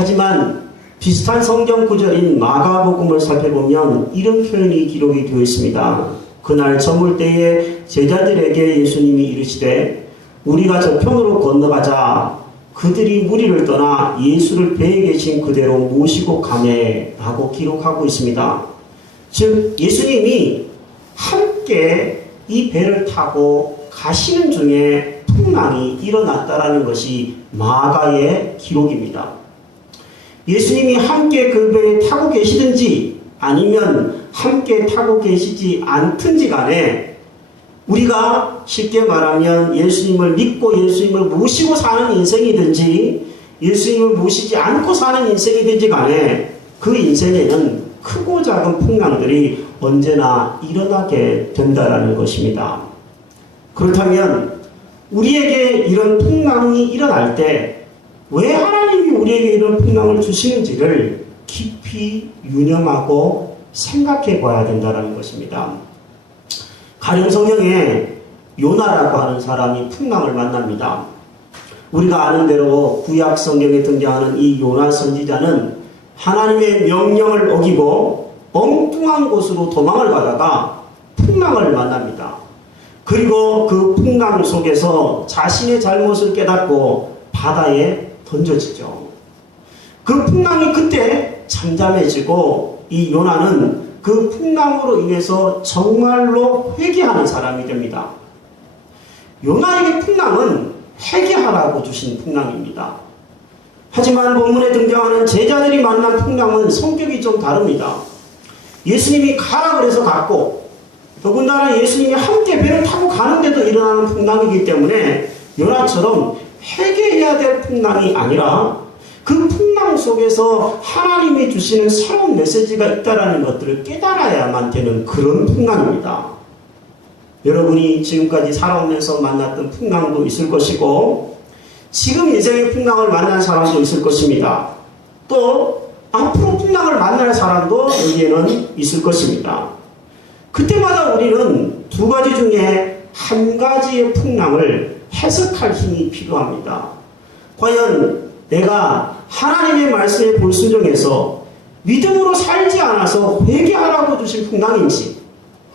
하지만 비슷한 성경 구절인 마가복음을 살펴보면 이런 표현이 기록이 되어 있습니다. 그날 저물 때에 제자들에게 예수님이 이르시되 우리가 저편으로 건너가자. 그들이 무리를 떠나 예수를 배에 계신 그대로 모시고 가매 하고 기록하고 있습니다. 즉 예수님이 함께 이 배를 타고 가시는 중에 풍랑이 일어났다라는 것이 마가의 기록입니다. 예수님이 함께 그 배에 타고 계시든지 아니면 함께 타고 계시지 않든지 간에 우리가 쉽게 말하면 예수님을 믿고 예수님을 모시고 사는 인생이든지 예수님을 모시지 않고 사는 인생이든지 간에 그 인생에는 크고 작은 풍랑들이 언제나 일어나게 된다는 것입니다. 그렇다면 우리에게 이런 풍랑이 일어날 때 왜 하나님이 우리에게 이런 풍랑을 주시는지를 깊이 유념하고 생각해 봐야 된다는 것입니다. 가령 성경에 요나라고 하는 사람이 풍랑을 만납니다. 우리가 아는 대로 구약 성경에 등장하는 이 요나 선지자는 하나님의 명령을 어기고 엉뚱한 곳으로 도망을 가다가 풍랑을 만납니다. 그리고 그 풍랑 속에서 자신의 잘못을 깨닫고 바다에 던져지죠. 그 풍랑이 그때 잠잠해지고 이 요나는 그 풍랑으로 인해서 정말로 회개하는 사람이 됩니다. 요나에게 풍랑은 회개하라고 주신 풍랑입니다. 하지만 본문에 등장하는 제자들이 만난 풍랑은 성격이 좀 다릅니다. 예수님이 가라 그래서 갔고 더군다나 예수님이 함께 배를 타고 가는데도 일어나는 풍랑이기 때문에 요나처럼 회개해야 될 풍랑이 아니라 그 풍랑 속에서 하나님이 주시는 새로운 메시지가 있다는 것들을 깨달아야만 되는 그런 풍랑입니다. 여러분이 지금까지 살아오면서 만났던 풍랑도 있을 것이고 지금 인생의 풍랑을 만난 사람도 있을 것입니다. 또 앞으로 풍랑을 만날 사람도 여기에는 있을 것입니다. 그때마다 우리는 두 가지 중에 한 가지의 풍랑을 해석할 힘이 필요합니다. 과연 내가 하나님의 말씀에 불순종해서 믿음으로 살지 않아서 회개하라고 주신 풍랑인지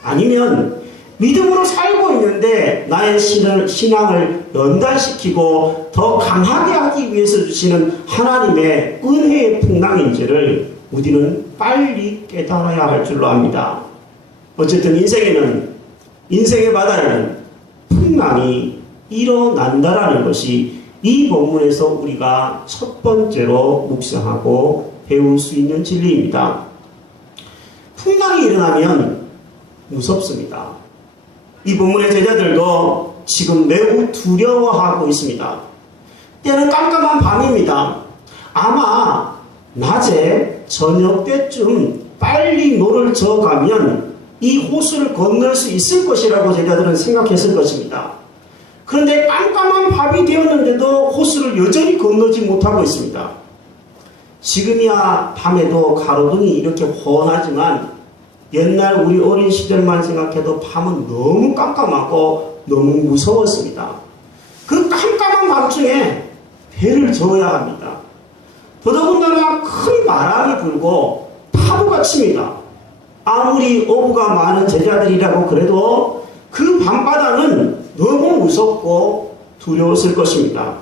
아니면 믿음으로 살고 있는데 나의 신앙을 연단시키고 더 강하게 하기 위해서 주시는 하나님의 은혜의 풍랑인지를 우리는 빨리 깨달아야 할 줄로 압니다. 어쨌든 인생의 바다에는 풍랑이 일어난다라는 것이 이 본문에서 우리가 첫 번째로 묵상하고 배울 수 있는 진리입니다. 풍랑이 일어나면 무섭습니다. 이 본문의 제자들도 지금 매우 두려워하고 있습니다. 때는 깜깜한 밤입니다. 아마 낮에 저녁 때쯤 빨리 노를 저어가면 이 호수를 건널 수 있을 것이라고 제자들은 생각했을 것입니다. 그런데 깜깜한 밤이 되었는데도 호수를 여전히 건너지 못하고 있습니다. 지금이야 밤에도 가로등이 이렇게 훤하지만 옛날 우리 어린 시절만 생각해도 밤은 너무 깜깜하고 너무 무서웠습니다. 그 깜깜한 밤중에 배를 저어야 합니다. 더더군다나 큰 바람이 불고 파도가 칩니다. 아무리 어부가 많은 제자들이라고 그래도 그 밤바다는 너무 무섭고 두려웠을 것입니다.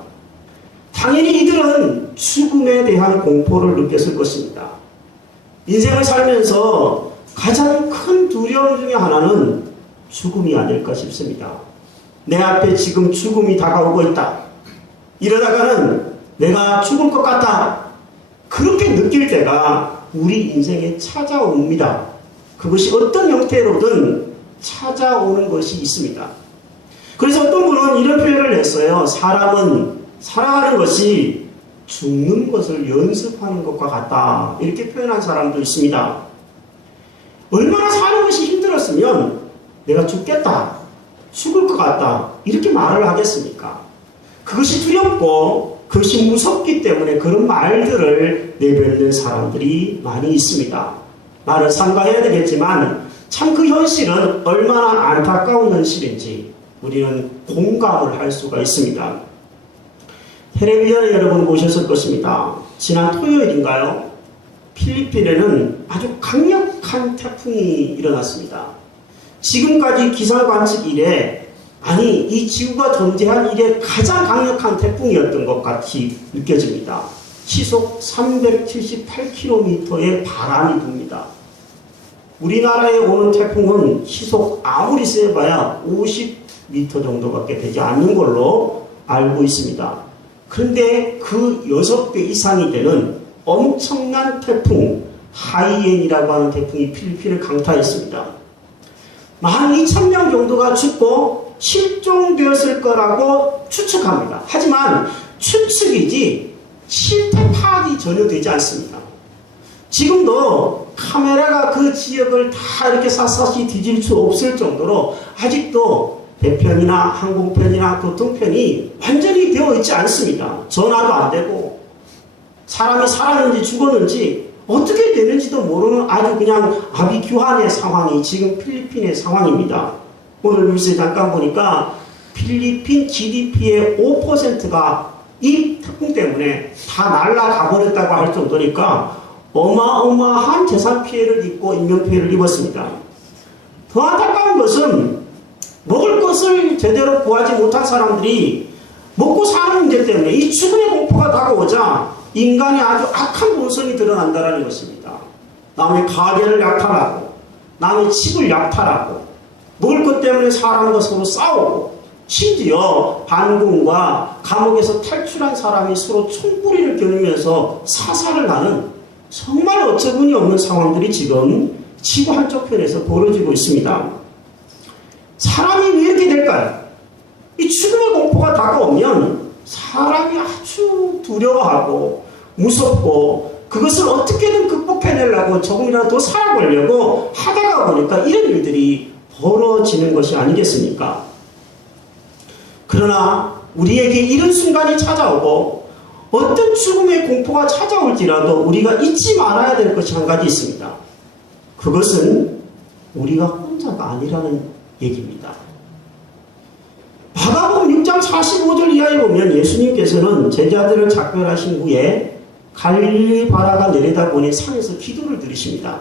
당연히 이들은 죽음에 대한 공포를 느꼈을 것입니다. 인생을 살면서 가장 큰 두려움 중에 하나는 죽음이 아닐까 싶습니다. 내 앞에 지금 죽음이 다가오고 있다. 이러다가는 내가 죽을 것 같다. 그렇게 느낄 때가 우리 인생에 찾아옵니다. 그것이 어떤 형태로든 찾아오는 것이 있습니다. 그래서 어떤 분은 이런 표현을 했어요. 사람은 살아가는 것이 죽는 것을 연습하는 것과 같다. 이렇게 표현한 사람도 있습니다. 얼마나 사는 것이 힘들었으면 내가 죽겠다, 죽을 것 같다 이렇게 말을 하겠습니까? 그것이 두렵고 그것이 무섭기 때문에 그런 말들을 내뱉는 사람들이 많이 있습니다. 말을 삼가해야 되겠지만 참 그 현실은 얼마나 안타까운 현실인지 우리는 공감을 할 수가 있습니다. 텔레비전에 여러분 보셨을 것입니다. 지난 토요일인가요? 필리핀에는 아주 강력한 태풍이 일어났습니다. 지금까지 기상 관측 이래, 아니 이 지구가 존재한 이래 가장 강력한 태풍이었던 것 같이 느껴집니다. 시속 378km의 바람이 붑니다. 우리나라에 오는 태풍은 시속 아무리 세봐야 50m 정도밖에 되지 않는 걸로 알고 있습니다. 그런데 그 6배 이상이 되는 엄청난 태풍 하이엔이라고 하는 태풍이 필리핀을 강타했습니다. 12,000명 정도가 죽고 실종되었을 거라고 추측합니다. 하지만 추측이지 실태 파악이 전혀 되지 않습니다. 지금도 카메라가 그 지역을 다 이렇게 샅샅이 뒤질 수 없을 정도로 아직도 배편이나 항공편이나 교통편이 완전히 되어 있지 않습니다. 전화도 안 되고 사람이 살았는지 죽었는지 어떻게 되는지도 모르는 아주 그냥 아비규환의 상황이 지금 필리핀의 상황입니다. 오늘 뉴스에 잠깐 보니까 필리핀 GDP의 5%가 이 태풍 때문에 다 날아가 버렸다고 할 정도니까 어마어마한 재산 피해를 입고 인명 피해를 입었습니다. 더 안타까운 것은 먹을 것을 제대로 구하지 못한 사람들이 먹고 사는 문제 때문에 이 죽음의 공포가 다가오자 인간의 아주 악한 본성이 드러난다는 것입니다. 남의 가게를 약탈하고 남의 집을 약탈하고 먹을 것 때문에 사람과 서로 싸우고 심지어 반군과 감옥에서 탈출한 사람이 서로 총구리를 겨누면서 사살을 하는 정말 어처구니 없는 상황들이 지금 지구 한쪽 편에서 벌어지고 있습니다. 사람이 왜 이렇게 될까요? 이 죽음의 공포가 다가오면 사람이 아주 두려워하고 무섭고 그것을 어떻게든 극복해내려고 조금이라도 더 살아보려고 하다가 보니까 이런 일들이 벌어지는 것이 아니겠습니까? 그러나 우리에게 이런 순간이 찾아오고 어떤 죽음의 공포가 찾아올지라도 우리가 잊지 말아야 될 것이 한 가지 있습니다. 그것은 우리가 혼자가 아니라는 얘기입니다. 마가복음 6장 45절 이하에 보면 예수님께서는 제자들을 작별하신 후에 갈릴리 바다가 내려다보니 산에서 기도를 드리십니다.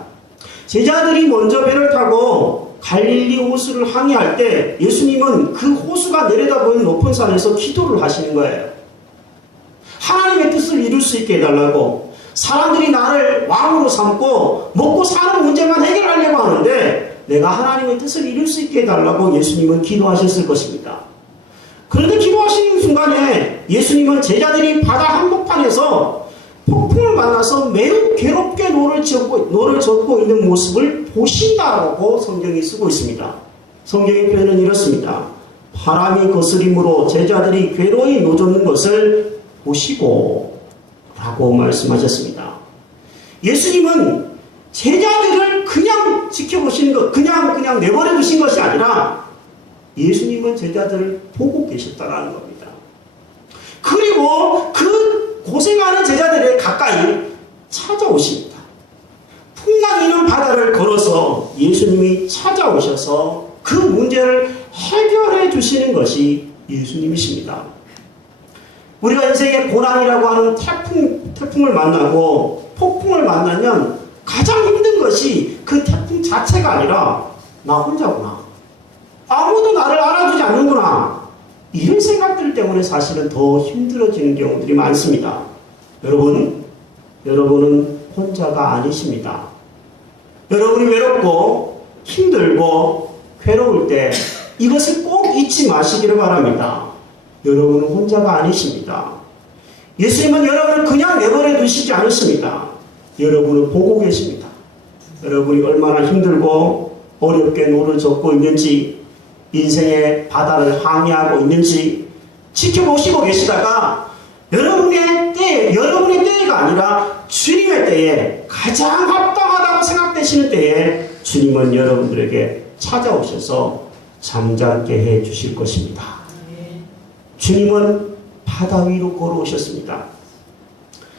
제자들이 먼저 배를 타고 갈릴리 호수를 항해할 때 예수님은 그 호수가 내려다보는 높은 산에서 기도를 하시는 거예요. 하나님의 뜻을 이룰 수 있게 해달라고, 사람들이 나를 왕으로 삼고 먹고 사는 문제만 해결하려고 하는데 내가 하나님의 뜻을 이룰 수 있게 해달라고 예수님은 기도하셨을 것입니다. 그런데 기도하시는 순간에 예수님은 제자들이 바다 한복판에서 폭풍을 만나서 매우 괴롭게 노를 젓고 있는 모습을 보신다고 성경이 쓰고 있습니다. 성경의 표현은 이렇습니다. 바람이 거스림으로 제자들이 괴로이 노젓는 것을 보시고 라고 말씀하셨습니다. 예수님은 제자들을 그냥 지켜보시는 것, 그냥 내버려 두신 것이 아니라 예수님은 제자들을 보고 계셨다는 겁니다. 그리고 그 고생하는 제자들의 가까이 찾아오십니다. 풍랑이는 바다를 걸어서 예수님이 찾아오셔서 그 문제를 해결해 주시는 것이 예수님이십니다. 우리가 인생의 고난이라고 하는 태풍을 만나고 폭풍을 만나면 가장 힘든 것이 그 태풍 자체가 아니라 나 혼자구나, 아무도 나를 알아주지 않는구나, 이런 생각들 때문에 사실은 더 힘들어지는 경우들이 많습니다. 여러분은 혼자가 아니십니다. 여러분이 외롭고 힘들고 괴로울 때 이것을 꼭 잊지 마시기를 바랍니다. 여러분은 혼자가 아니십니다. 예수님은 여러분을 그냥 내버려 두시지 않으십니다. 여러분을 보고 계십니다. 여러분이 얼마나 힘들고 어렵게 노를 젓고 있는지, 인생의 바다를 항해하고 있는지 지켜보시고 계시다가 여러분의 때가 아니라 주님의 때에, 가장 합당하다고 생각되시는 때에 주님은 여러분들에게 찾아오셔서 잠잠게 해 주실 것입니다. 주님은 바다 위로 걸어오셨습니다.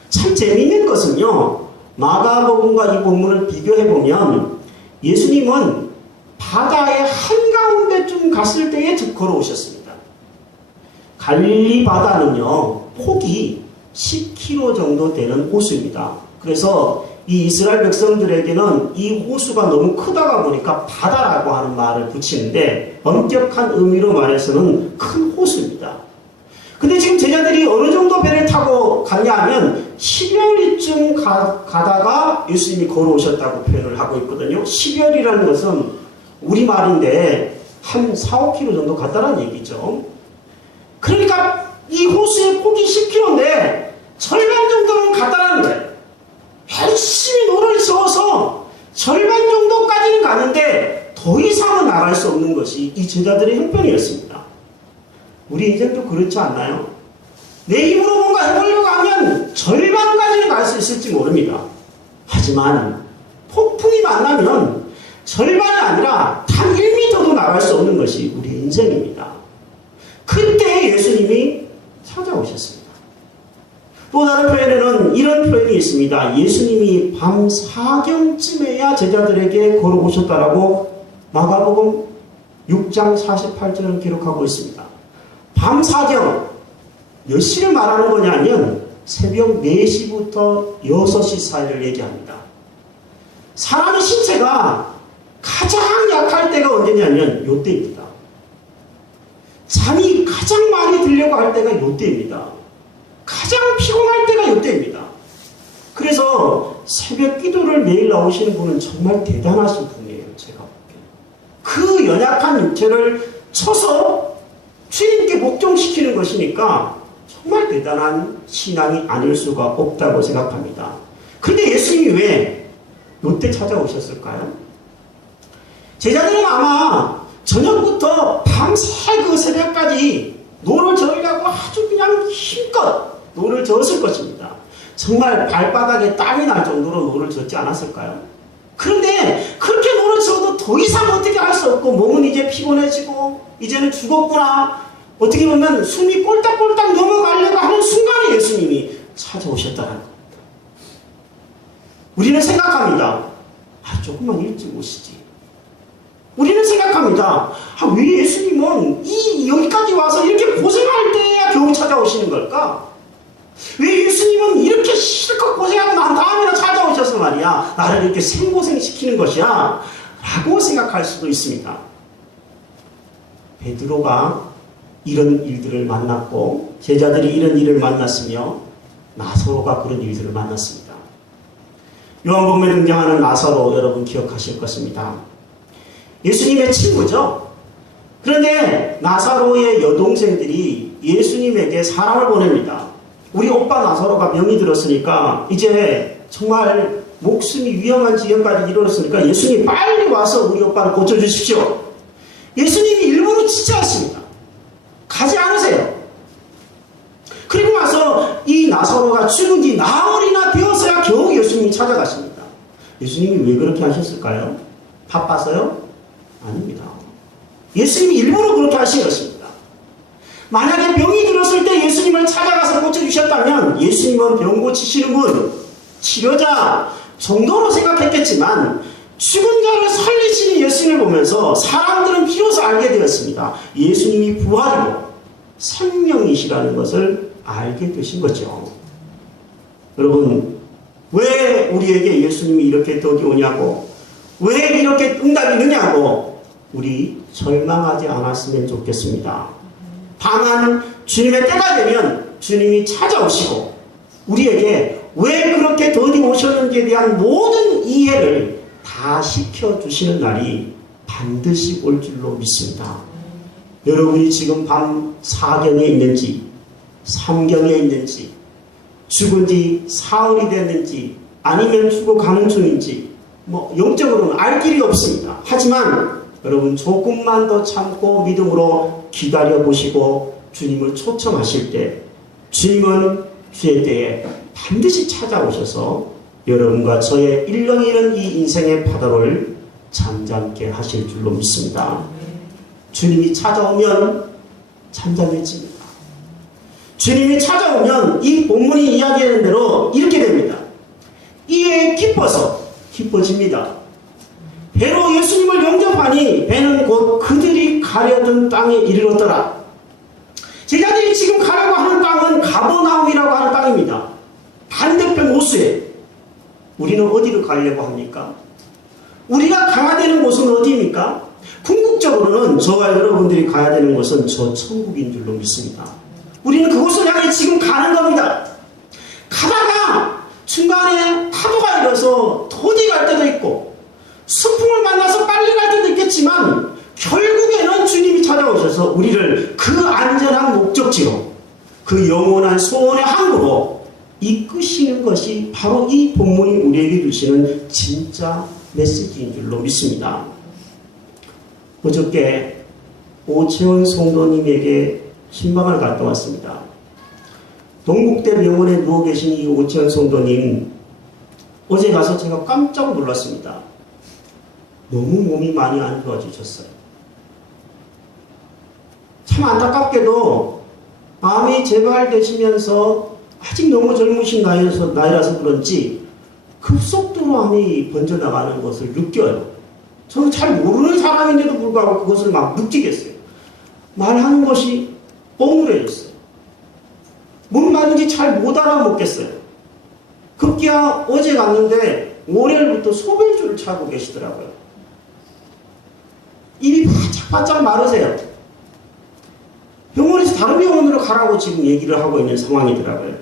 참 재미있는 것은요, 마가복음과 이 본문을 비교해보면 예수님은 바다의 한가운데쯤 갔을 때에 걸어오셨습니다. 갈릴리 바다는요, 폭이 10km 정도 되는 호수입니다. 그래서 이 이스라엘 백성들에게는 이 호수가 너무 크다가 보니까 바다라고 하는 말을 붙이는데 엄격한 의미로 말해서는 큰 호수입니다. 근데 지금 제자들이 어느 정도 배를 타고 갔냐 하면 10여리쯤 가다가 예수님이 걸어오셨다고 표현을 하고 있거든요. 10여리라는 것은 우리말인데 한 4, 5km 정도 갔다는 얘기죠. 그러니까 이 호수의 폭이 10km인데 절반 정도는 갔다라는 거예요. 열심히 노를 저어서 절반 정도까지는 가는데 더 이상은 나갈 수 없는 것이 이 제자들의 형편이었습니다. 우리 인생도 그렇지 않나요? 내 힘으로 뭔가 해보려고 하면 절반까지는 갈 수 있을지 모릅니다. 하지만 폭풍이 만나면 절반이 아니라 단 1m도 나갈 수 없는 것이 우리 인생입니다. 그때 예수님이 찾아오셨습니다. 또 다른 표현에는 이런 표현이 있습니다. 예수님이 밤 4경쯤에야 제자들에게 걸어오셨다라고 마가복음 6장 48절을 기록하고 있습니다. 밤 4경, 몇 시를 말하는 거냐면 새벽 4시부터 6시 사이를 얘기합니다. 사람의 신체가 가장 약할 때가 언제냐면 요때입니다. 잠이 가장 많이 들려고 할 때가 요때입니다. 가장 피곤할 때가 요때입니다. 그래서 새벽 기도를 매일 나오시는 분은 정말 대단하신 분이에요. 제가 보기에. 그 연약한 육체를 쳐서 주님께 복종시키는 것이니까 정말 대단한 신앙이 아닐 수가 없다고 생각합니다. 그런데 예수님이 왜 요때 찾아오셨을까요? 제자들은 아마 저녁부터 밤새 그 새벽까지 노를 저으려고 아주 그냥 힘껏 노를 저었을 것입니다. 정말 발바닥에 땀이 날 정도로 노를 젓지 않았을까요? 그런데 그렇게 노를 저어도 더 이상 어떻게 할 수 없고 몸은 이제 피곤해지고 이제는 죽었구나. 어떻게 보면 숨이 꼴딱꼴딱 넘어가려고 하는 순간에 예수님이 찾아오셨다는 겁니다. 우리는 생각합니다. 조금만 일찍 오시지. 우리는 생각합니다. 왜 예수님은 여기까지 와서 이렇게 고생할 때야 겨우 찾아오시는 걸까? 왜 예수님은 이렇게 실컷 고생하고 난 다음에나 찾아오셔서 말이야 나를 이렇게 생고생시키는 것이야? 라고 생각할 수도 있습니다. 베드로가 이런 일들을 만났고 제자들이 이런 일을 만났으며 나사로가 그런 일들을 만났습니다. 요한복음에 등장하는 나사로 여러분 기억하실 것입니다. 예수님의 친구죠. 그런데 나사로의 여동생들이 예수님에게 사람을 보냅니다. 우리 오빠 나사로가 병이 들었으니까 이제 정말 목숨이 위험한 지경까지 이르렀으니까 예수님 빨리 와서 우리 오빠를 고쳐주십시오. 예수님이 일부러 치지 않습니다. 가지 않으세요. 그리고 나서 이 나사로가 죽은 지 나흘이나 되어서야 겨우 예수님이 찾아가십니다. 예수님이 왜 그렇게 하셨을까요? 바빠서요? 아닙니다. 예수님이 일부러 그렇게 하신 것입니다. 만약에 병이 들었을 때 예수님을 찾아가서 고쳐주셨다면 예수님은 병 고치시는 분, 치료자 정도로 생각했겠지만 죽은 자를 살리시는 예수님을 보면서 사람들은 비로소 알게 되었습니다. 예수님이 부활이고 생명이시라는 것을 알게 되신 거죠. 여러분, 왜 우리에게 예수님이 이렇게 덕이 오냐고, 왜 이렇게 응답이 느냐고 우리 절망하지 않았으면 좋겠습니다. 다만 주님의 때가 되면 주님이 찾아오시고 우리에게 왜 그렇게 더디 오셨는지에 대한 모든 이해를 다 시켜주시는 날이 반드시 올 줄로 믿습니다. 여러분이 지금 밤 4경에 있는지 3경에 있는지 죽은 지 사흘이 됐는지 아니면 죽어가는 중인지 영적으로는 알 길이 없습니다. 하지만 여러분 조금만 더 참고 믿음으로 기다려보시고 주님을 초청하실 때 주님은 주의 때에 반드시 찾아오셔서 여러분과 저의 일렁이는 이 인생의 파도를 잠잠게 하실 줄로 믿습니다. 주님이 찾아오면 잠잠해집니다. 주님이 찾아오면 이 본문이 이야기하는 대로 이렇게 됩니다. 이에 기뻐서 기뻐집니다. 배로 예수님을 영접하니 배는 곧 그들이 가려던 땅에 이르렀더라. 제자들이 지금 가려고 하는 땅은 가버나움이라고 하는 땅입니다. 반대편 호수에. 우리는 어디로 가려고 합니까? 우리가 가야 되는 곳은 어디입니까? 궁극적으로는 저와 여러분들이 가야 되는 곳은 저 천국인 줄로 믿습니다. 우리는 그곳을 향해 지금 가는 겁니다. 가다가 중간에 파도가 일어서 도저히 갈 때도 있고 수풍을 만나서 빨리 갈 때도 있겠지만 결국에는 주님이 찾아오셔서 우리를 그 안전한 목적지로 그 영원한 소원의 항구로 이끄시는 것이 바로 이 본문이 우리에게 주시는 진짜 메시지인 줄로 믿습니다. 어저께 오채원 성도님에게 신방을 갔다 왔습니다. 동국대 병원에 누워 계신 이 오채원 성도님, 어제 가서 제가 깜짝 놀랐습니다. 너무 몸이 많이 안 좋아지셨어요. 참 안타깝게도 암이 재발되시면서 아직 너무 젊으신 나이라서 그런지 급속도로 암이 번져나가는 것을 느껴요. 저는 잘 모르는 사람인데도 불구하고 그것을 막 느끼겠어요. 말하는 것이 뻥그레졌어요. 뭔 말인지 잘 못 알아먹겠어요. 급기야 어제 갔는데 월요일부터 소변줄을 차고 계시더라고요. 입이 바짝바짝 마르세요. 병원에서 다른 병원으로 가라고 지금 얘기를 하고 있는 상황이더라고요.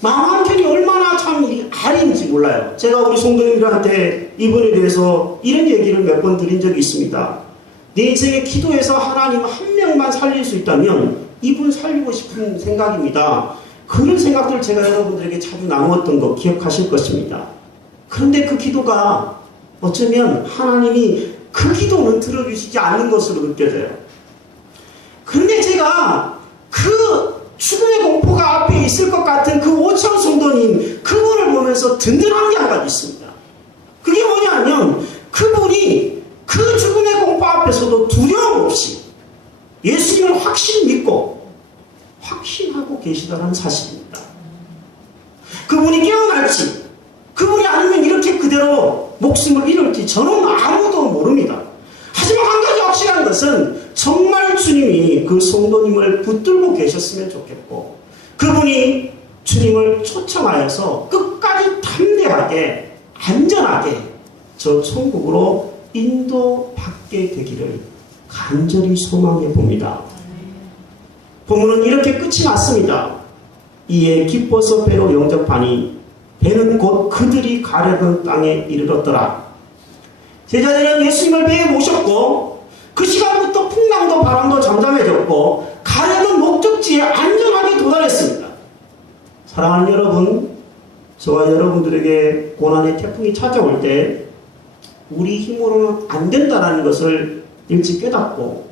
마음 한켠이 얼마나 참 아린지 몰라요. 제가 우리 성도님들한테 이분에 대해서 이런 얘기를 몇 번 드린 적이 있습니다. 내 인생에 기도해서 하나님 한 명만 살릴 수 있다면 이분 살리고 싶은 생각입니다. 그런 생각들을 제가 여러분들에게 자주 나누었던 거 기억하실 것입니다. 그런데 그 기도가 어쩌면 하나님이 그 기도는 들어주시지 않는 것으로 느껴져요. 그런데 제가 그 죽음의 공포가 앞에 있을 것 같은 그 오천 성도님, 그분을 보면서 든든한 게 한 가지 있습니다. 그게 뭐냐면 그분이 그 죽음의 공포 앞에서도 두려움 없이 예수님을 확실히 믿고 확신하고 계시다는 사실입니다. 그분이 깨어날지, 그분이 아니면 이렇게 그대로 목숨을 잃을지 저는 아무도 모릅니다. 하지만 한 가지 확실한 것은 정말 주님이 그 성도님을 붙들고 계셨으면 좋겠고, 그분이 주님을 초청하여서 끝까지 담대하게 안전하게 저 천국으로 인도받게 되기를 간절히 소망해 봅니다. 본문은 이렇게 끝이 났습니다. 이에 기뻐서 배로 영접하니 배는 곧 그들이 가려던 땅에 이르렀더라. 제자들은 예수님을 배에 모셨고 그 시간부터 풍랑도 바람도 잠잠해졌고 가려던 목적지에 안전하게 도달했습니다. 사랑하는 여러분, 저와 여러분들에게 고난의 태풍이 찾아올 때 우리 힘으로는 안 된다는 것을 일찍 깨닫고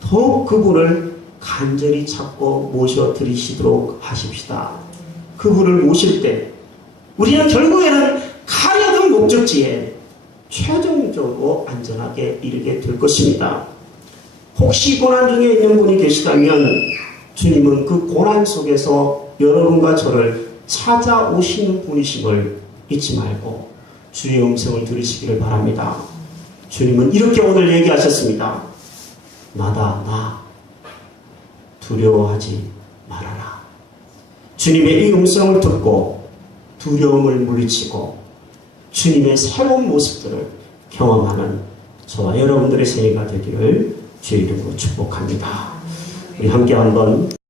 더욱 그분을 간절히 찾고 모셔드리시도록 하십시다. 그분을 모실 때 우리는 결국에는 가려던 목적지에 최종적으로 안전하게 이르게 될 것입니다. 혹시 고난 중에 있는 분이 계시다면 주님은 그 고난 속에서 여러분과 저를 찾아오시는 분이심을 잊지 말고 주의 음성을 들으시기를 바랍니다. 주님은 이렇게 오늘 얘기하셨습니다. 나다 나 두려워하지 말아라. 주님의 이 음성을 듣고 두려움을 물리치고 주님의 새로운 모습들을 경험하는 저와 여러분들의 생애가 되기를 주의 이름으로 축복합니다. 우리 함께 한번